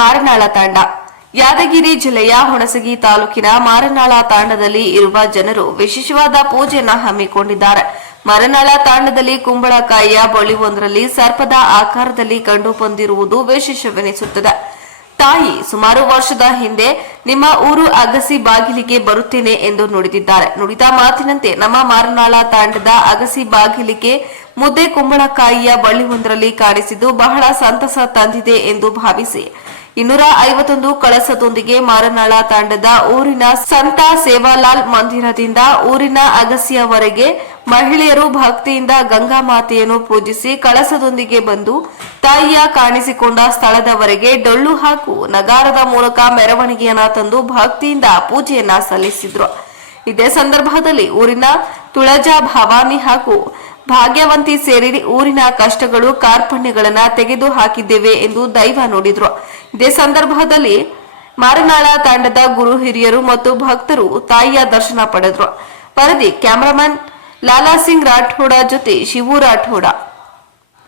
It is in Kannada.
ಮಾರನಾಳ ತಾಂಡ. ಯಾದಗಿರಿ ಜಿಲ್ಲೆಯ ಹುಣಸಗಿ ತಾಲೂಕಿನ ಮಾರನಾಳ ತಾಂಡದಲ್ಲಿ ಇರುವ ಜನರು ವಿಶೇಷವಾದ ಪೂಜೆಯನ್ನು ಹಮ್ಮಿಕೊಂಡಿದ್ದಾರೆ. ಮಾರನಾಳ ತಾಂಡದಲ್ಲಿ ಕುಂಬಳಕಾಯಿಯ ಬಳಿಯೊಂದರಲ್ಲಿ ಸರ್ಪದ ಆಕಾರದಲ್ಲಿ ಕಂಡು ಬಂದಿರುವುದು ವಿಶೇಷವೆನಿಸುತ್ತದೆ. ತಾಯಿ ಸುಮಾರು ವರ್ಷದ ಹಿಂದೆ ನಿಮ್ಮ ಊರು ಅಗಸಿ ಬಾಗಿಲಿಗೆ ಬರುತ್ತೇನೆ ಎಂದು ನುಡಿದಿದ್ದಾರೆ. ನುಡಿದ ಮಾತಿನಂತೆ ನಮ್ಮ ಮಾರನಾಳ ತಾಂಡದ ಅಗಸಿ ಬಾಗಿಲಿಗೆ ಮುದ್ದೆ ಕುಂಬಳಕಾಯಿಯ ಬಳ್ಳಿಯೊಂದರಲ್ಲಿ ಕಾಣಿಸಿದ್ದು ಬಹಳ ಸಂತಸ ತಂದಿದೆ ಎಂದು ಭಾವಿಸಿ 251 ಕಳಸದೊಂದಿಗೆ ಮಾರನಾಳ ತಾಂಡದ ಊರಿನ ಸಂತ ಸೇವಾಲಾಲ್ ಮಂದಿರದಿಂದ ಊರಿನ ಅಗಸಿಯವರೆಗೆ ಮಹಿಳೆಯರು ಭಕ್ತಿಯಿಂದ ಗಂಗಾ ಮಾತೆಯನ್ನು ಪೂಜಿಸಿ ಕಳಸದೊಂದಿಗೆ ಬಂದು ತಾಯಿಯ ಕಾಣಿಸಿಕೊಂಡ ಸ್ಥಳದವರೆಗೆ ಡೊಳ್ಳು ಹಾಗೂ ನಗಾರದ ಮೂಲಕ ಮೆರವಣಿಗೆಯನ್ನ ತಂದು ಭಕ್ತಿಯಿಂದ ಪೂಜೆಯನ್ನ ಸಲ್ಲಿಸಿದ್ರು. ಇದೇ ಸಂದರ್ಭದಲ್ಲಿ ಊರಿನ ತುಳಜಾ ಭವಾನಿ ಹಾಗೂ ಭಾಗ್ಯವಂತಿ ಸೇರಿ ಊರಿನ ಕಷ್ಟಗಳು ಕಾರ್ಪಣ್ಯಗಳನ್ನ ತೆಗೆದು ಹಾಕಿದ್ದೇವೆ ಎಂದು ದೈವ ನುಡಿದ್ರು. ಇದೇ ಸಂದರ್ಭದಲ್ಲಿ ಮಾರನಾಳ ತಾಂಡದ ಗುರು ಹಿರಿಯರು ಮತ್ತು ಭಕ್ತರು ತಾಯಿಯ ದರ್ಶನ ಪಡೆದ್ರು. ವರದಿ ಕ್ಯಾಮರಾಮನ್ ಲಾಲಾ ಸಿಂಗ್ ರಾಠೋಡ ಜೊತೆ ಶಿವು ರಾಠೋಡ.